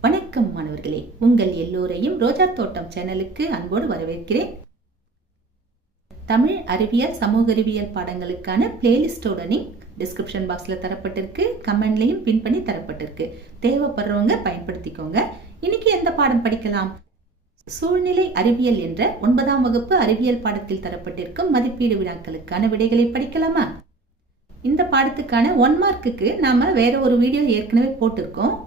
வணக்கம் மாணவர்களே. உங்கள் எல்லோரையும் ரோஜா தோட்டம் சேனலுக்கு அன்போடு வரவேற்கிறேன். தமிழ் அறிவியல் சமூக அறிவியல் பாடங்களுக்கான பிளேலிஸ்டோட லிங்க் டிஸ்கிரிப்ஷன் பாக்ஸில் தரப்பட்டிருக்கு. கமெண்ட்லையும் பின் பண்ணி தரப்பட்டிருக்கு. தேவைப்படுறவங்க பயன்படுத்திக்கோங்க. இன்னைக்கு எந்த பாடம் படிக்கலாம்? சூழ்நிலை அறிவியல் என்ற ஒன்பதாம் வகுப்பு அறிவியல் பாடத்தில் தரப்பட்டிருக்கும் மதிப்பீடு வினாக்களுக்கான விடைகளை படிக்கலாமா? இந்த பாடத்துக்கான ஒன் மார்க்குக்கு நாம வேற ஒரு வீடியோ ஏற்கனவே போட்டிருக்கோம்.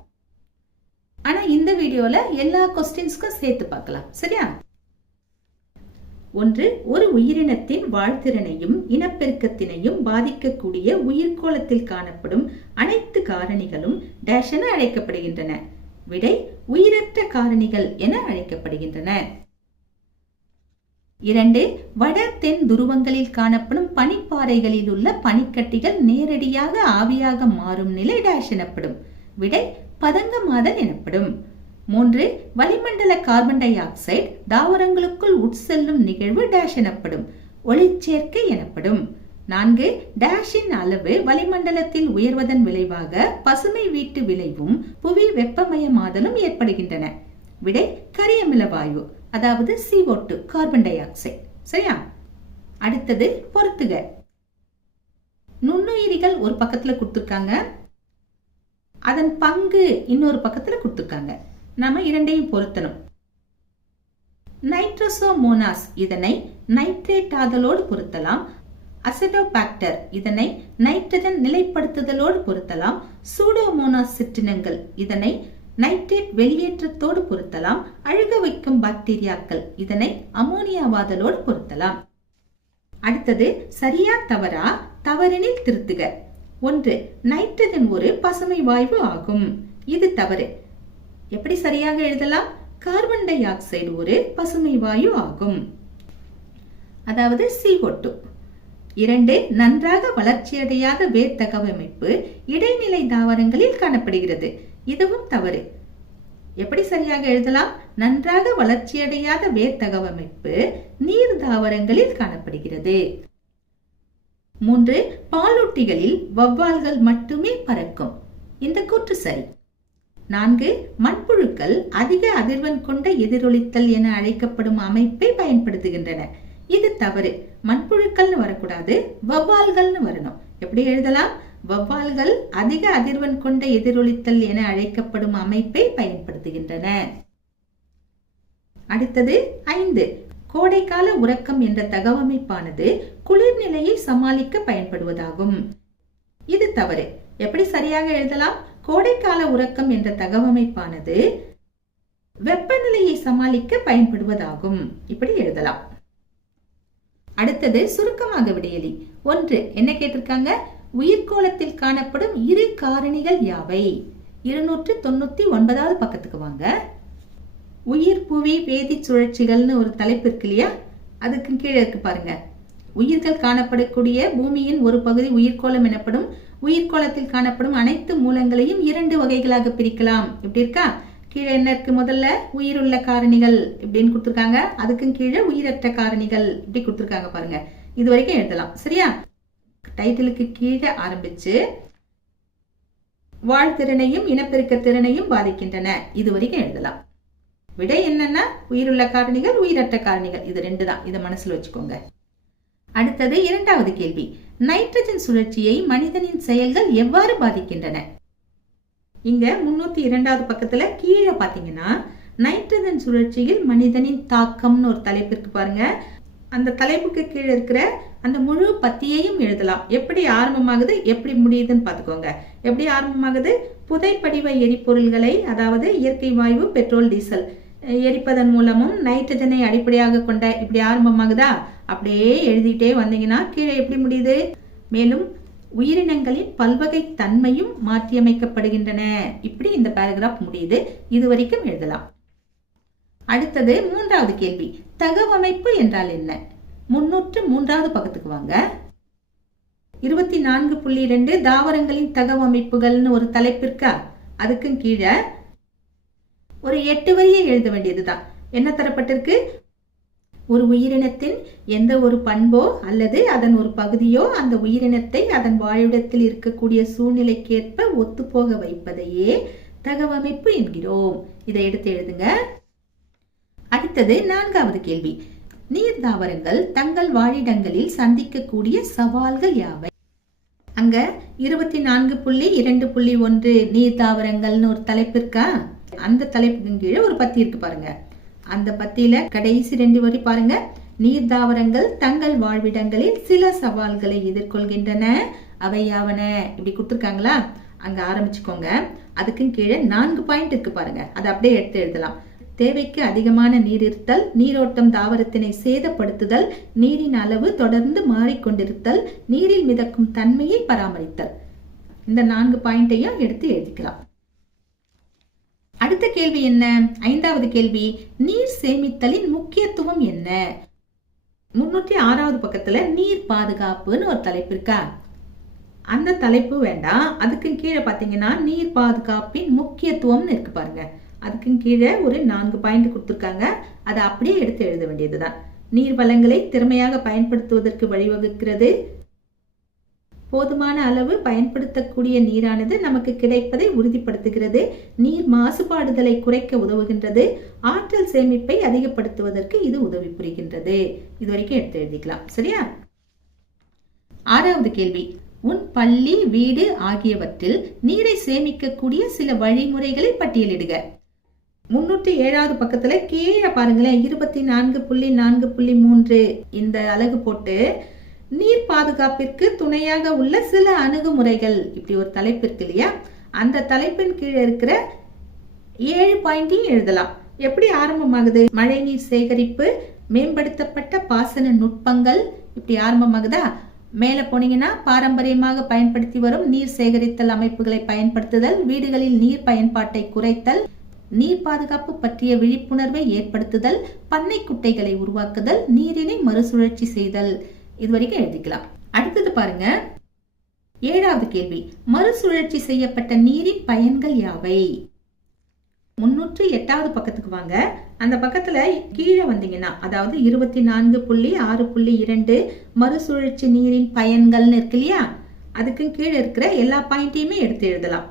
ஆனா இந்த வீடியோல எல்லா கொஸ்டின்ஸ்க்கும் சேர்த்து பார்க்கலாம். சரியா? ஒன்று ஒரு உயிரினத்தின் வாழ்த்திறனையும் இனப்பெருக்கத்தினையும் பாதிக்கக்கூடிய உயிர்கோளத்தில் காணப்படும் அனைத்து காரணிகளும் டேஷ் என அழைக்கப்படுகின்றன. விடை உயிரற்ற காரணிகள் என அழைக்கப்படுகின்றன. இரண்டு வட தென் துருவங்களில் காணப்படும் பனிப்பாறைகளில் உள்ள பனிக்கட்டிகள் நேரடியாக ஆவியாக மாறும் நிலை டேஷ் எனப்படும். விடை பதங்கமாதல் எனப்படும். மூன்று வளிமண்டல கார்பன் டை ஆக்சைடு தாவரங்களுக்குள் உட்செல்லும் நிகழ்வு டேஷ் எனப்படும். ஒளிச்சேர்க்கை எனப்படும். நான்கு டேஷின் அளவு வளிமண்டலத்தில் உயர்வதன் விளைவாக பசுமை வீட்டு விளைவும் புவி வெப்பமயமாதலும் ஏற்படுகின்றன. விடை கரியமில வாயு அதாவது CO2 கார்பன் டை ஆக்சைடு. சரியா? அடுத்தது பொறுத்துக நுண்ணுயிரிகள் ஒரு பக்கத்துல கொடுத்துருக்காங்க. அதன் பங்கு இன்னொரு பக்கத்துல கொடுத்துருக்காங்க. நம்ம இரண்டையும் பொருத்தணும். நைட்ரோசோமோனாஸ் இதனை நைட்ரேட் ஆதலோடு பொருத்தலாம். அசிடோபாக்டர் இதனை நைட்ரஜன் நிலைப்படுத்துதலோடு பொருத்தலாம். சூடோமோனாஸ் சிற்றினங்கள் இதனை நைட்ரேட் வெளியேற்றத்தோடு பொருத்தலாம். அழுக வைக்கும் பாக்டீரியாக்கள் இதனை அமோனியாவாதலோடு பொருத்தலாம். அடுத்தது சரியா தவறா தவறெனில் திருத்துக. ஒன்று நைட்ரஜன் ஒரு பசுமை வாயு ஆகும். இது தவறு. எப்படி சரியாக எழுதலாம்? கார்பன் டை ஆக்சைடு ஒரு பசுமை வாயு ஆகும். அதாவது CO2 இரண்டு நன்றாக வளர்ச்சியடையாத வேர் தகவமைப்பு இடைநிலை தாவரங்களில் காணப்படுகிறது. இதுவும் தவறு. எப்படி சரியாக எழுதலாம்? நன்றாக வளர்ச்சியடையாத வேர் தகவமைப்பு நீர் தாவரங்களில் காணப்படுகிறது. மூன்று பாலூட்டிகளில் வவ்வால்கள் மட்டுமே பறக்கும். இந்த கூற்று சரி. நான்கு மண்புழுக்கள் அதிக அதிர்வெண் கொண்ட எதிரொலித்தல் என அழைக்கப்படும் அமைப்பை பயன்படுத்துகின்றன. இது தவறு. மண்புழுக்கள்னு வரக்கூடாது வவ்வால்கள்னு வரணும். எப்படி எழுதலாம்? வவ்வால்கள் அதிக அதிர்வெண் கொண்ட எதிரொலித்தல் என அழைக்கப்படும் அமைப்பை பயன்படுத்துகின்றன. அடுத்தது ஐந்து கோடைக்கால உறக்கம் என்ற தகவமைப்பானது குளிர்நிலையை சமாளிக்க பயன்படுவதாகும். இது தவறு. எப்படி சரியாக எழுதலாம்? கோடைக்கால உறக்கம் என்ற தகவமைப்பானது வெப்பநிலையை சமாளிக்க பயன்படுவதாகும். இப்படி எழுதலாம். அடுத்தது சுருக்கமாக விடையலி. ஒன்று என்ன கேட்டிருக்காங்க? உயிர்கோளத்தில் காணப்படும் இரு காரணிகள் யாவை? இருநூற்று தொண்ணூத்தி ஒன்பதாவது பக்கத்துக்கு வாங்க. உயிர் புவி வேதி சுழற்சிகள்னு ஒரு தலைப்பு இருக்கு இல்லையா? அதுக்கு கீழே இருக்கு பாருங்க. உயிர்கள் காணப்படக்கூடிய பூமியின் ஒரு பகுதி உயிர்கோளம் எனப்படும் உயிர்கோளத்தில் காணப்படும் அனைத்து மூலங்களையும் இரண்டு வகைகளாக பிரிக்கலாம். இப்படி இருக்கா? கீழே என்ன இருக்கு முதல்ல? உயிருள்ள காரணிகள் இப்படின்னு கொடுத்துருக்காங்க. அதுக்கும் கீழே உயிரற்ற காரணிகள் இப்படி கொடுத்துருக்காங்க பாருங்க. இது வரைக்கும் எழுதலாம். சரியா? டைட்டிலுக்கு கீழே ஆரம்பிச்சு வாழ்திறனையும் இனப்பெருக்க திறனையும் பாதிக்கின்றன. இது வரைக்கும் எழுதலாம். விடை என்னன்னா உயிருள்ள காரணிகள் உயிரற்ற காரணிகள். இது ரெண்டு தான். இதை மனசில் வச்சுக்கோங்க. அடுத்தது இரண்டாவது கேள்வி. நைட்ரஜன் சுழற்சியை மனிதனின் செயல்கள் எவ்வாறு பாதிக்கின்றன? இங்க முன்னூத்தி இரண்டாவது பக்கத்துல கீழே பாத்தீங்கன்னா நைட்ரஜன் சுழற்சியில் மனிதனின் தாக்கம்னு ஒரு தலைப்பு இருக்கு பாருங்க. அந்த தலைப்புக்கு கீழே இருக்கிற அந்த முழு பத்தியையும் எழுதலாம். எப்படி ஆரம்பமாகுது எப்படி முடியுதுன்னு பார்த்துக்கோங்க எப்படி ஆரம்பமாகுது? புதைப்படிவ எரிபொருள்களை அதாவது இயற்கை வாயு பெட்ரோல் டீசல். எரிப்பதன் மூலமும் நைட்ரஜனை அடிப்படையாக கொண்ட இப்படி ஆரம்பமாகுதா? அப்படியே எழுதிட்டே வந்தீங்கன்னா கீழே எப்படி முடியுது? மேலும் உயிரினங்களின் பல்வகை தன்மையும் மாற்றியமைக்கப்படுகின்றன. இப்படி இந்த பேராகிராஃப் முடியுது. இது வரைக்கும் எழுதலாம். அடுத்தது மூன்றாவது கேள்வி. தகவமைப்பு என்றால் என்ன? முன்னூற்று மூன்றாவது பக்கத்துக்கு வாங்க. இருபத்தி நான்கு புள்ளி ரெண்டு தாவரங்களின் தகவமைப்புகள்னு ஒரு தலைப்பு இருக்கா? அதுக்கும் கீழே ஒரு எட்டு வரியை எழுத வேண்டியதுதான். என்ன தரப்பட்டிருக்கு? ஒரு உயிரினத்தின் எந்த ஒரு பண்போ அல்லது அதன் ஒரு பகுதியோ அந்த உயிரினத்தை அதன் வாழிடத்தில் இருக்கக்கூடிய சூழ்நிலைக்கேற்ப ஒத்துப்போக வைப்பதையே தகவமைப்பு என்கிறோம். இதை எடுத்து எழுதுங்க. அடுத்தது நான்காவது கேள்வி. நீர் தாவரங்கள் தங்கள் வாழிடங்களில் சந்திக்கக்கூடிய சவால்கள் யாவை? அங்க இருபத்தி நான்கு புள்ளி இரண்டு புள்ளி ஒன்று நீர் தாவரங்கள்னு ஒரு தலைப்பு இருக்கா? அந்த தலைப்புக்கு கீழே ஒரு பத்தி இருக்கு பாருங்க. அந்த பத்தியில கடைசி ரெண்டு வரி பாருங்க. நீர் தாவரங்கள் தங்கள் வாழ்விடங்களில் சில சவால்களை எதிர்கொள்கின்றன. அவை யாவன? இப்படி கொடுத்துருக்காங்களா? அங்க ஆரம்பிச்சுக்கோங்க. அதுக்கும் கீழே நான்கு பாயிண்ட் இருக்கு பாருங்க. அதை அப்படியே எடுத்து எழுதலாம். தேவைக்கு அதிகமான நீர் இருத்தல் நீரோட்டம் தாவரத்தினை சேதப்படுத்துதல் நீரின் அளவு தொடர்ந்து மாறிக்கொண்டிருத்தல் நீரில் மிதக்கும் தன்மையை பராமரித்தல். இந்த நான்கு பாயிண்டையும் எடுத்து எழுதிக்கலாம். அடுத்த கேள்வி என்ன? ஐந்தாவது கேள்வி நீர் சேமித்தலின் முக்கியத்துவம் என்ன? முன்னூற்றி ஆறாவது பக்கத்துல நீர் பாதுகாப்புன்னு ஒரு தலைப்பு இருக்கா? அந்த தலைப்பு வேண்டாம். அதுக்கு கீழே பார்த்தீங்கன்னா நீர் பாதுகாப்பின் முக்கியத்துவம்னு இருக்கு பாருங்க. அதுக்கு கீழே ஒரு நான்கு பாயிண்ட் கொடுத்துருக்காங்க. அதை அப்படியே எடுத்து எழுத வேண்டியதுதான். நீர் வளங்களை திறமையாக பயன்படுத்துவதற்கு வழிவகுக்கிறது போதுமான அளவு பயன்படுத்தக்கூடிய நீரானது நமக்கு கிடைப்பதை உறுதிப்படுத்துகிறது. நீர் மாசுபாடுதலை குறைக்க உதவுகின்றது. ஆற்றல் சேமிப்பை அதிகப்படுத்துவதற்கு இது உதவி புரிகின்றது. இது வரைக்கும் எடுத்து எழுதிக்கலாம். சரியா? ஆறாவது கேள்வி. உன் பள்ளி வீடு ஆகியவற்றில் நீரை சேமிக்கக்கூடிய சில வழிமுறைகளை பட்டியலிடுக. முன்னூற்றி ஏழாவது பக்கத்துல கீழே பாருங்களேன். இருபத்தி நான்கு புள்ளி நான்கு புள்ளி மூன்று. இந்த அலகு போட்டு நீர் பாதுகாப்பிற்கு துணையாக உள்ள சில அணுகுமுறைகள். இப்படி ஒரு தலைப்பு இருக்கு இல்லையா? அந்த தலைப்பின் கீழே இருக்கிற ஏழு பாயிண்டையும் எழுதலாம். எப்படி ஆரம்பமாகுது? மழைநீர் சேகரிப்பு மேம்படுத்தப்பட்ட பாசன நுட்பங்கள் இப்படி ஆரம்பமாகுதா? மேல போனீங்கன்னா பாரம்பரியமாக பயன்படுத்தி வரும் நீர் சேகரித்தல் அமைப்புகளை பயன்படுத்துதல் வீடுகளில் நீர் பயன்பாட்டை குறைத்தல் நீர் பாதுகாப்பு பற்றிய விழிப்புணர்வை ஏற்படுத்துதல் பண்ணை குட்டைகளை உருவாக்குதல் நீரினை மறுசுழற்சி செய்தல். இது வரைக்கும் எழுதிக்கலாம். அடுத்தது பாருங்க. ஏழாவது கேள்வி. மறுசுழற்சி செய்யப்பட்ட நீரின் பயன்கள் யாவை? முன்னூற்றி எட்டாவது பக்கத்துக்கு வாங்க. அந்த பக்கத்துல கீழே வந்தீங்கன்னா அதாவது இருபத்தி நான்கு புள்ளி ஆறு புள்ளி இரண்டு மறுசுழற்சி நீரின் பயன்கள்னு இருக்கு இல்லையா? அதுக்கு கீழே இருக்கிற எல்லா பாயிண்ட்டையுமே எடுத்து எழுதலாம்.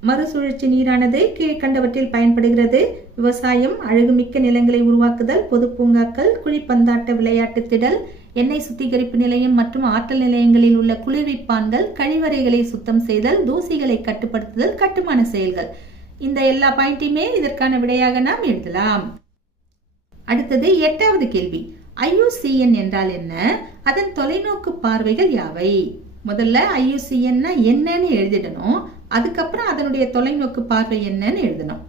மறுசுழற்சி நீரானது கீழ்கண்டவற்றில் பயன்படுகிறது. விவசாயம் அழகுமிக்க நிலங்களை உருவாக்குதல் பொது பூங்காக்கள் குழிப்பந்தாட்ட விளையாட்டு திடல் எண்ணெய் சுத்திகரிப்பு நிலையம் மற்றும் ஆற்றல் நிலையங்களில் உள்ள குளிர்விப்பான்கள் கழிவறைகளை சுத்தம் செய்தல் தூசிகளை கட்டுப்படுத்துதல் கட்டுமான செயல்கள். இந்த எல்லா பாயிண்ட்டையுமே இதற்கான விடையாக நாம் எழுதலாம். அடுத்தது எட்டாவது கேள்வி. ஐயூசிஎன் என்றால் என்ன? அதன் தொலைநோக்கு பார்வைகள் யாவை? முதல்ல ஐயூசிஎன்னா என்னன்னு எழுதிடணும். அதுக்கப்புறம் அதனுடைய தொலைநோக்கு பார்வை என்னன்னு எழுதணும்.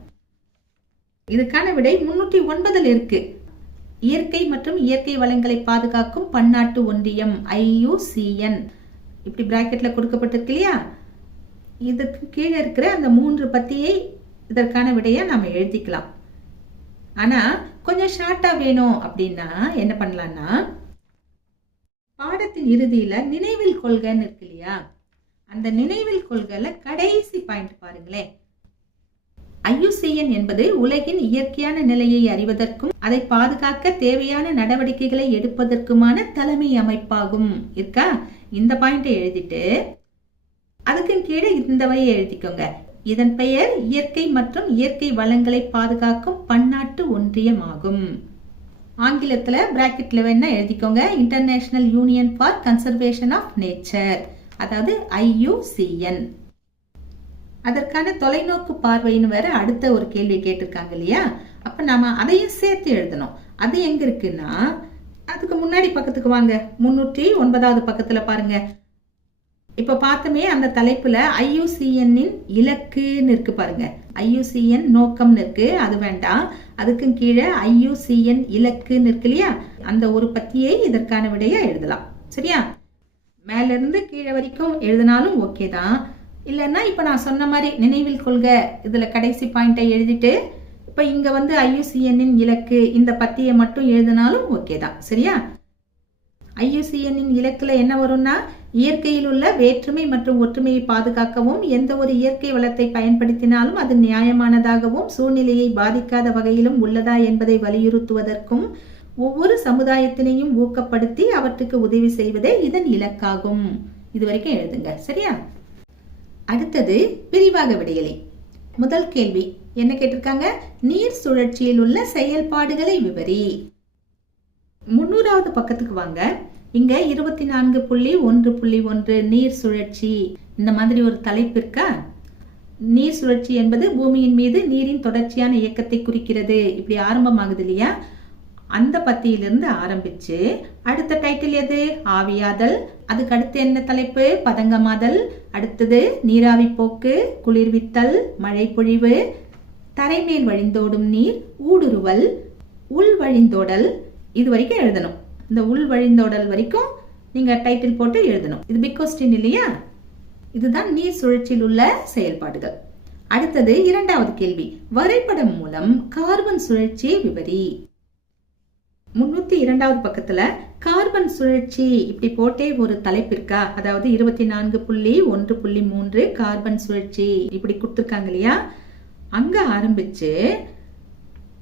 இதுக்கான விடை முன்னூற்றி ஒன்பதில் இருக்குது இயற்கை மற்றும் இயற்கை வளங்களை பாதுகாக்கும் பன்னாட்டு ஒன்றியம் ஐயூசிஎன் இப்படி பிராக்கெட்ல கொடுக்கப்பட்டிருக்கு இல்லையா? இதற்கு கீழே இருக்கிற அந்த மூன்று பத்தியை இதற்கான விடையை நாம எழுதிக்கலாம். ஆனா கொஞ்சம் ஷார்ட்டா வேணும் அப்படின்னா என்ன பண்ணலாம்னா பாடத்தின் இறுதியில நினைவில் கொள்கைன்னு இருக்கு இல்லையா? அந்த நினைவில் கொள்கையில கடைசி பாயிண்ட் பாருங்களேன். ஐயுசிஎன் என்பது உலகின் இயற்கையான நிலையை அறிவதற்கும் அதை பாதுகாக்க தேவையான நடவடிக்கைகளை எடுப்பதற்குமான தலைமை அமைப்பாகும். இருக்கா? இந்த பாயிண்டை எழுதிட்டு அதுக்கு கீழே இந்த வழியை எழுதிக்கோங்க. இதன் பெயர் இயற்கை மற்றும் இயற்கை வளங்களை பாதுகாக்கும் பன்னாட்டு ஒன்றியம் ஆகும் ஆங்கிலத்துல பிராக்கெட்ல வேணா எழுதிக்கோங்க. International union for conservation of nature அதாவது ஐயுசிஎன். அதற்கான தொலைநோக்கு பார்வைன்னு வேற அடுத்த ஒரு கேள்வி கேட்டிருக்காங்க இல்லையா? அப்ப நாம அதையும் சேர்த்து எழுதணும். அது எங்க இருக்குன்னா அதுக்கு முன்னாடி பக்கத்துக்கு வாங்க. முன்னூற்றி ஒன்பதாவது பக்கத்துல பாருங்க. இப்ப பார்த்தோமே அந்த தலைப்புல ஐயுசிஎன்னின் இலக்குன்னு இருக்கு பாருங்க. ஐயுசிஎன் நோக்கம்னு இருக்கு. அது வேண்டாம். அதுக்கும் கீழே ஐயுசிஎன் இலக்குன்னு இருக்கு இல்லையா? அந்த ஒரு பத்தியை இதற்கான விடையா எழுதலாம். சரியா? மேல இருந்து கீழே வரைக்கும் எழுதினாலும் ஓகே தான். இல்லைன்னா இப்போ நான் சொன்ன மாதிரி நினைவில் கொள்க. இதில் கடைசி பாயிண்ட்டை எழுதிட்டு இப்போ இங்கே வந்து ஐயுசிஎன்னின் இலக்கு இந்த பத்தியை மட்டும் எழுதினாலும் ஓகே தான். சரியா? ஐயுசிஎன்னின் இலக்கில் என்ன வரும்னா இயற்கையில் உள்ள வேற்றுமை மற்றும் ஒற்றுமையை பாதுகாக்கவும் எந்த ஒரு இயற்கை வளத்தை பயன்படுத்தினாலும் அது நியாயமானதாகவும் சூழ்நிலையை பாதிக்காத வகையிலும் உள்ளதா என்பதை வலியுறுத்துவதற்கும் ஒவ்வொரு சமுதாயத்தினையும் ஊக்கப்படுத்தி அவற்றுக்கு உதவி செய்வதே இதன் இலக்காகும். இதுவரைக்கும் எழுதுங்க. சரியா? அடுத்தது விரிவாக விடையலை முதல் கேள்வி என்ன கேட்டிருக்காங்க? நீர் சுழற்சியில் உள்ள செயல்பாடுகளை விவரி. முன்னூறாவது பக்கத்துக்கு வாங்க. இங்க இருபத்தி நான்கு புள்ளி ஒன்று புள்ளி ஒன்று நீர் சுழற்சி. இந்த மாதிரி ஒரு தலைப்பு இருக்கா? நீர் சுழற்சி என்பது பூமியின் மீது நீரின் தொடர்ச்சியான இயக்கத்தை குறிக்கிறது. இப்படி ஆரம்பமாகுது இல்லையா? அந்த பத்தியிலிருந்து ஆரம்பிச்சு அடுத்த டைட்டில் எது? ஆவியாதல். அதுக்கு அடுத்து என்ன தலைப்பு? பதங்கமாதல். அடுத்தது நீராவி போக்கு குளிர்வித்தல் மழை பொழிவு தரைமேல் வழிந்தோடும் நீர் ஊடுருவல் உள் வழிந்தோடல். இது வரைக்கும் எழுதணும். இந்த உள் வழிந்தோடல் வரைக்கும் நீங்க டைட்டில் போட்டு எழுதணும். இது பிக் கொஸ்டின் இல்லையா? இதுதான் நீர் சுழற்சியில் உள்ள செயல்பாடுகள். அடுத்தது இரண்டாவது கேள்வி. வரைபடம் மூலம் கார்பன் சுழற்சியை விவரி முன்னூற்றி இரண்டாவது பக்கத்துல கார்பன் சுழற்சி இப்படி போட்டே ஒரு தலைப்பு இருக்கா? அதாவது இருபத்தி நான்கு புள்ளி ஒன்று புள்ளி மூன்று கார்பன் சுழற்சி இப்படி கொடுத்துருக்காங்க இல்லையா? அங்க ஆரம்பிச்சு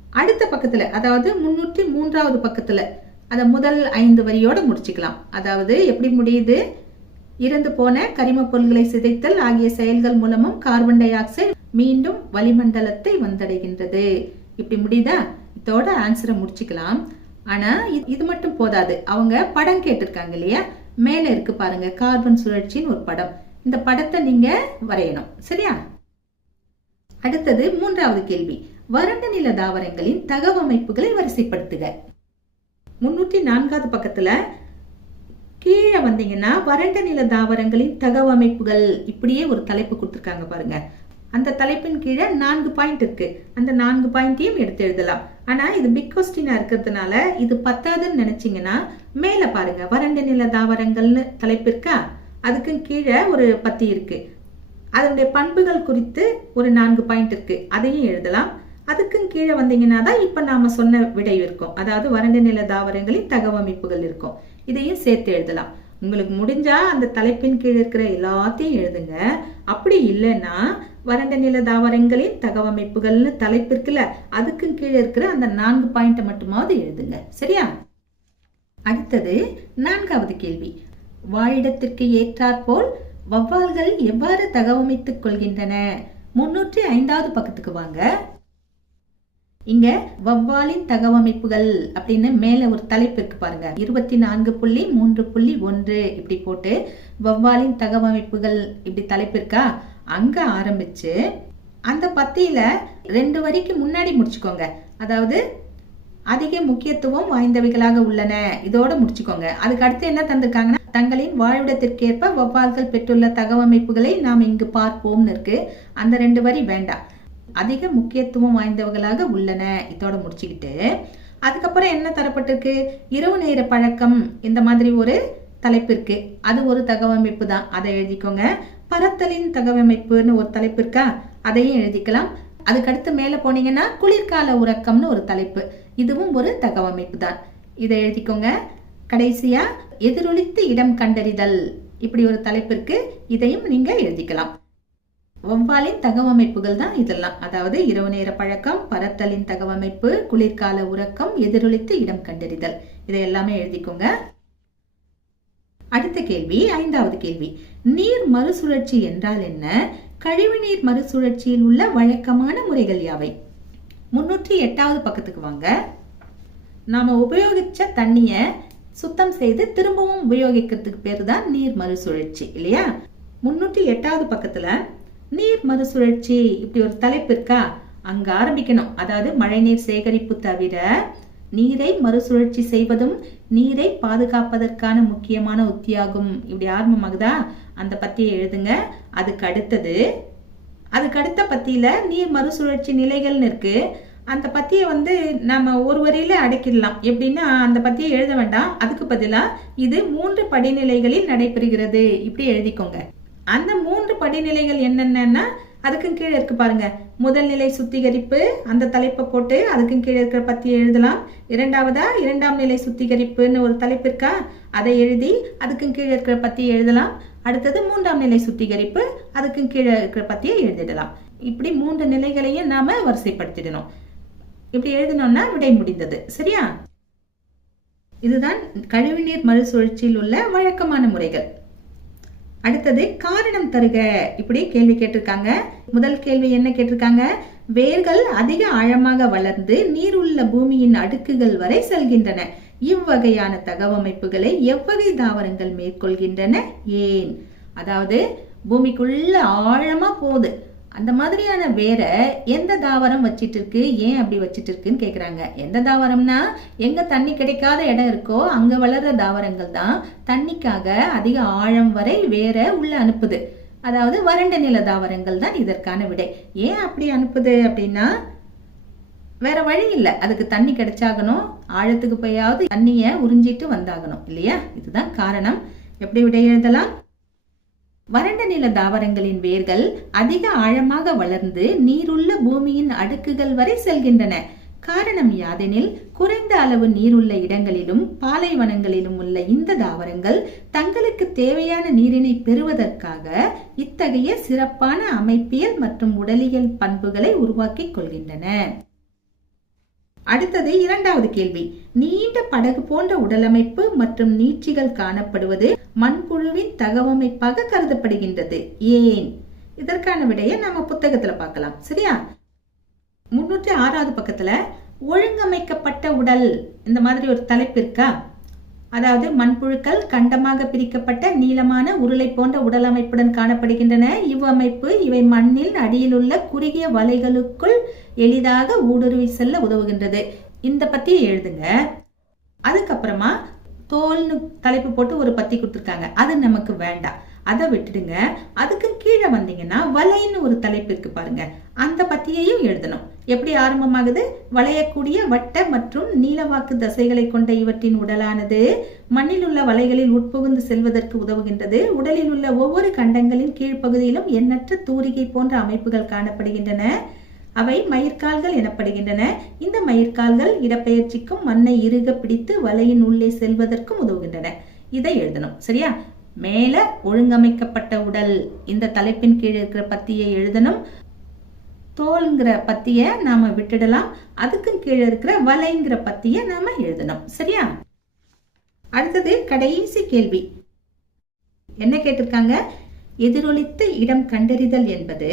அடுத்த பக்கத்துல அதாவது முன்னூற்றி மூன்றாவது பக்கத்துல அத முதல் ஐந்து வரியோட முடிச்சுக்கலாம். அதாவது எப்படி முடியுது? இறந்து போன கரிம பொருள்களை சிதைத்தல் ஆகிய செயல்கள் மூலமும் கார்பன் டை ஆக்சைடு மீண்டும் வளிமண்டலத்தை வந்தடைகின்றது. இப்படி முடியுதா? இதோட ஆன்சரை முடிச்சுக்கலாம். ஆனா இது- இது மட்டும் போதாது. அவங்க படம் கேட்டிருக்காங்க இல்லையா? மேல இருக்கு பாருங்க கார்பன் சுழற்சின்னு ஒரு படம். இந்த படத்தை நீங்க வரையணும் சரியா? அடுத்தது மூன்றாவது கேள்வி. வறண்ட நில தாவரங்களின் தகவமைப்புகளை வரிசைப்படுத்துக. முன்னூற்றி நான்காவது பக்கத்துல கீழே வந்தீங்கன்னா வறண்ட நில தாவரங்களின் தகவமைப்புகள் இப்படியே ஒரு தலைப்பு கொடுத்துருக்காங்க பாருங்க. அந்த தலைப்பின் கீழே நான்கு பாயிண்ட் இருக்கு. அந்த நான்கு பாயிண்டையும் எடுத்து எழுதலாம். ஆனா இது பிக் கொஸ்டினா இருக்கிறதுனால இது பத்தாதுன்னு நினைச்சீங்கன்னா மேல பாருங்க. வறண்ட நில தாவரங்கள்னு தலைப்பு இருக்கா? அதுக்கு கீழே ஒரு பத்தி இருக்கு. அதனுடைய பண்புகள் குறித்து ஒரு நான்கு பாயிண்ட் இருக்கு. அதையும் எழுதலாம். அதுக்கும் கீழே வந்தீங்கன்னா தான் இப்ப நாம சொன்ன விடை இருக்கும். அதாவது வறண்ட நில தாவரங்களின் தகவமைப்புகள் இருக்கும். இதையும் சேர்த்து எழுதலாம். உங்களுக்கு முடிஞ்சா அந்த தலைப்பின் கீழ் இருக்கிற எல்லாத்தையும் எழுதுங்க. அப்படி இல்லைன்னா வறண்ட நில தாவரங்களின் தகவமைப்புகள்னு தலைப்பு இருக்குல்ல அதுக்கும் கீழே இருக்கிற அந்த நான்கு பாயிண்ட்டை மட்டுமாவது எழுதுங்க. சரியா? அடுத்தது நான்காவது கேள்வி. வாழிடத்திற்கு ஏற்றாற்போல் வவ்வால்கள் எவ்வாறு தகவமைத்துக் கொள்கின்றன? முன்னூற்றி ஐந்தாவது பக்கத்துக்கு வாங்க. இங்க வவ்வாலின் தகவமைப்புகள் அப்படின்னு மேல ஒரு தலைப்பு இருக்கு பாருங்க. இருபத்தி நான்கு புள்ளி மூன்று புள்ளி ஒன்று இப்படி போட்டு வவ்வாலின் தகவமைப்புகள் இப்படி தலைப்பு இருக்கா? அங்க ஆரம்பிச்சு அந்த பத்தியில ரெண்டு வரிக்கு முன்னாடி முடிச்சுக்கோங்க. அதாவது அதிக முக்கியத்துவம் வாய்ந்தவைகளாக உள்ளன. இதோட முடிச்சுக்கோங்க. அதுக்கு அடுத்து என்ன தந்திருக்காங்கன்னா தங்களின் வாழ்விடத்திற்கேற்ப வவ்வால்கள் பெற்றுள்ள தகவமைப்புகளை நாம் இங்கு பார்ப்போம்னு இருக்கு. அந்த ரெண்டு வரி வேண்டாம். அதிக முக்கியத்துவம் வாய்ந்தவர்களாக உள்ளன. இதோட முடிச்சுக்கிட்டு அதுக்கப்புறம் என்ன தரப்பட்டிருக்கு? இரவு நேர பழக்கம் இந்த மாதிரி ஒரு தலைப்பு இருக்கு. அது ஒரு தகவமைப்பு தான். அதை எழுதிக்கோங்க. பரத்தலின் தகவமைப்புன்னு ஒரு தலைப்பு இருக்கா? அதையும் எழுதிக்கலாம். அதுக்கடுத்து மேல போனீங்கன்னா குளிர்கால உறக்கம்னு ஒரு தலைப்பு. இதுவும் ஒரு தகவமைப்பு தான். இதை எழுதிக்கோங்க. கடைசியா எதிரொலித்து இடம் கண்டறிதல் இப்படி ஒரு தலைப்பு இருக்கு. இதையும் நீங்க எழுதிக்கலாம். வவ்வாலின் தகவமைப்புகள் தான் இதெல்லாம். அதாவது இரவு நேர பழக்கம் பரத்தலின் தகவமைப்பு குளிர்கால உறக்கம் எதிரொலித்து இடம் கண்டறிதல். இதை எல்லாமே எழுதிக்கோங்க. அடுத்த கேள்வி ஐந்தாவது கேள்வி. நீர் மறுசுழற்சி என்றால் என்ன? கழிவுநீர் மறுசுழற்சியில் உள்ள வழக்கமான முறைகள் யாவை? முன்னூற்றி எட்டாவது பக்கத்துக்கு வாங்க. நாம உபயோகிச்ச தண்ணிய சுத்தம் செய்து திரும்பவும் உபயோகிக்கிறதுக்கு பேர் தான் நீர் மறுசுழற்சி இல்லையா? முன்னூற்றி எட்டாவது பக்கத்துல நீர் மறுசுழற்சி இப்படி ஒரு தலைப்பு இருக்கா? அங்க ஆரம்பிக்கணும். அதாவது மழைநீர் சேகரிப்பு தவிர நீரை மறுசுழற்சி செய்வதும் நீரை பாதுகாப்பதற்கான முக்கியமான உத்தியாகும். இப்படி ஆரம்பமாகுதா அந்த பத்தியை எழுதுங்க. அதுக்கு அடுத்தது அதுக்கு அடுத்த பத்தியில நீர் மறுசுழற்சி நிலைகள்னு இருக்கு. அந்த பத்தியை வந்து நம்ம ஒரு வரியில அடக்கிடலாம். எப்படின்னா அந்த பத்தியை எழுத வேண்டாம். அதுக்கு பதிலா இது மூன்று படிநிலைகளில் நடைபெறுகிறது. இப்படி எழுதிக்கோங்க. அந்த மூன்று படிநிலைகள் என்னென்னன்னா அதுக்கும் கீழே இருக்கு பாருங்க. முதல் நிலை சுத்திகரிப்பு அந்த தலைப்பை போட்டு அதுக்கும் கீழே இருக்கிற பத்தி எழுதலாம். இரண்டாவதா இரண்டாம் நிலை சுத்திகரிப்புன்னு ஒரு தலைப்பு இருக்கா? அதை எழுதி அதுக்கும் கீழே இருக்கிற பத்தி எழுதலாம். அடுத்தது மூன்றாம் நிலை சுத்திகரிப்பு அதுக்கும் கீழே இருக்கிற பத்தியை எழுதிடலாம். இப்படி மூன்று நிலைகளையும் நாம வரிசைப்படுத்திடணும். இப்படி எழுதினோம்னா விடை முடிந்தது. சரியா? இதுதான் கழிவுநீர் மறுசுழற்சியில் உள்ள வழக்கமான முறைகள். அடுத்தது காரணம் தருக. இப்படி கேள்வி கேட்டிருக்காங்க. முதல் கேள்வி என்ன கேட்டிருக்காங்க? வேர்கள் அதிக ஆழமாக வளர்ந்து நீர் உள்ள பூமியின் அடுக்குகள் வரை செல்கின்றன. இவ்வகையான தகவமைப்புகளை எவ்வகை தாவரங்கள் மேற்கொள்கின்றன? ஏன்? அதாவது பூமிக்குள்ள ஆழமா போகுது. அந்த மாதிரியான வேற எந்த தாவரம் வச்சிட்டு இருக்கு ஏன் அப்படி வச்சிட்டு இருக்குன்னு கேக்குறாங்க. எந்த தாவரம்னா எங்க தண்ணி கிடைக்காத இடம் இருக்கோ அங்க வளர்ற தாவரங்கள் தான் தண்ணிக்காக அதிக ஆழம் வரை வேற உள்ள அனுப்புது. அதாவது வறண்ட நில தாவரங்கள் தான் இதற்கான விடை. ஏன் அப்படி அனுப்புது அப்படின்னா வேற வழி இல்லை. அதுக்கு தண்ணி கிடைச்சாகணும். ஆழத்துக்கு போயாவது தண்ணிய உறிஞ்சிட்டு வந்தாகணும். இல்லையா? இதுதான் காரணம். எப்படி விடை எழுதலாம்? வறண்ட நில தாவரங்களின் வேர்கள் அதிக ஆழமாக வளர்ந்து நீருள்ள பூமியின் அடுக்குகள் வரை செல்கின்றன. காரணம் யாதெனில் குறைந்த அளவு நீருள்ள இடங்களிலும் பாலைவனங்களிலும் உள்ள இந்த தாவரங்கள் தங்களுக்கு தேவையான நீரினை பெறுவதற்காக இத்தகைய சிறப்பான அமைப்பியல் மற்றும் உடலியல் பண்புகளை உருவாக்கிக் கொள்கின்றன. அடுத்தது இரண்டாவது கேள்வி. நீண்ட படகு போன்ற உடலமைப்பு மற்றும் நீட்சிகள் காணப்படுவது மண்புழுவின் தகவமைப்பாக கருதப்படுகின்றது. ஏன்? இதற்கான விடையை நம்ம புத்தகத்துல பார்க்கலாம். சரியா? முன்னூற்றி ஆறாவது பக்கத்துல ஒழுங்கமைக்கப்பட்ட உடல் இந்த மாதிரி ஒரு தலைப்பு இருக்கா? அதாவது மண்புழுக்கள் கண்டமாக பிரிக்கப்பட்ட நீளமான உருளை போன்ற உடல் அமைப்புடன் காணப்படுகின்றன. இவ்வமைப்பு இவை மண்ணில் அடியில் உள்ள குறுகிய வலைகளுக்குள் எளிதாக ஊடுருவி செல்ல உதவுகின்றது. இந்த பத்தி எழுதுங்க. அதுக்கப்புறமா தோல்னு தலைப்பு போட்டு ஒரு பத்தி கொடுத்துருக்காங்க. அது நமக்கு வேண்டாம். அதை விட்டுடுங்க. அதுக்கு கீழே வந்தீங்கன்னா வலைன்னு ஒரு தலைப்பு இருக்கு பாருங்க. அந்த பத்தியையும் எழுதணும். எப்படி ஆரம்பமாகுது? வளையக்கூடிய வட்ட மற்றும் நீளவாக்கு தசைகளை கொண்ட இவற்றின் உடலானது மண்ணில் உள்ள வலைகளில் உட்புகுந்து செல்வதற்கு உதவுகின்றது. உடலில் உள்ள ஒவ்வொரு கண்டங்களின் கீழ்ப்பகுதியிலும் எண்ணற்ற தூரிகை போன்ற அமைப்புகள் காணப்படுகின்றன. அவை மயிர்கால்கள் எனப்படுகின்றன. இந்த மயிர்கால்கள் இடப்பெயர்ச்சிக்கும் மண்ணை இறுக பிடித்து வலையின் உள்ளே செல்வதற்கும் உதவுகின்றன. இதை எழுதணும். சரியா? மேல ஒழுங்கமைக்கப்பட்ட உடல். இந்த தலைப்பின் கீழ் இருக்கிற பத்தியை எழுதணும். தோல்ங்கிற பத்திய நாம விட்டுடலாம். அதுக்கு கீழே இருக்கிற வலைங்கிற பத்திய நாம எழுதணும். சரியா? அடுத்தது கடைசி கேள்வி. என்ன கேட்டிருக்காங்க? எதிரொலித்த இடம் கண்டறிதல் என்பது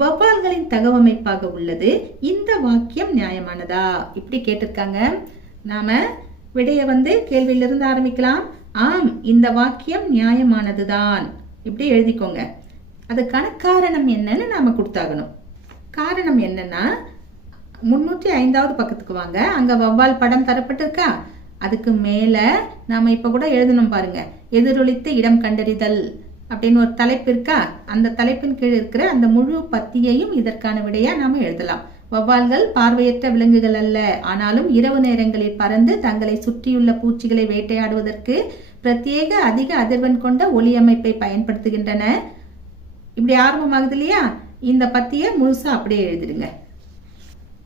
வவ்வால்களின் தகவமைப்பாக உள்ளது. இந்த வாக்கியம் நியாயமானதா? இப்படி கேட்டிருக்காங்க. நாம விடைய வந்து கேள்வியிலிருந்து ஆரம்பிக்கலாம். ஆம் இந்த வாக்கியம் நியாயமானதுதான். இப்படி எழுதிக்கோங்க. அதுக்கான காரணம் என்னன்னு நாம கொடுத்தாகணும். காரணம் என்னன்னா முன்னூற்றி ஐந்தாவது பக்கத்துக்கு வாங்க. அங்க வவ்வால் படம் தரப்பட்டிருக்கா? அதுக்கு மேல நாம இப்ப கூட எழுதணும் பாருங்க. எதிரொலித்த இடம் கண்டறிதல் அப்படின்னு ஒரு தலைப்பு இருக்கா? அந்த தலைப்பின் கீழ் இருக்கிற அந்த முழு பத்தியையும் இதற்கான விடையா நாம எழுதலாம். வவ்வால்கள் பார்வையற்ற விலங்குகள் அல்ல. ஆனாலும் இரவு நேரங்களில் பறந்து தங்களை சுற்றியுள்ள பூச்சிகளை வேட்டையாடுவதற்கு பிரத்யேக அதிக அதிர்வெண் கொண்ட ஒலி அமைப்பை பயன்படுத்துகின்றன. இப்படி ஆரம்பமாகுது இல்லையா? இந்த பத்திய முழுசா அப்படியே எழுதிடுங்க.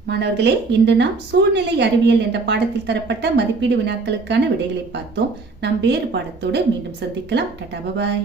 மாணவர்களே இன்று நாம் சூழ்நிலை அறிவியல் என்ற பாடத்தில் தரப்பட்ட மதிப்பீடு வினாக்களுக்கான விடைகளை பார்த்தோம். நாம் வேறு பாடத்தோடு மீண்டும் சந்திக்கலாம். Tata bye bye.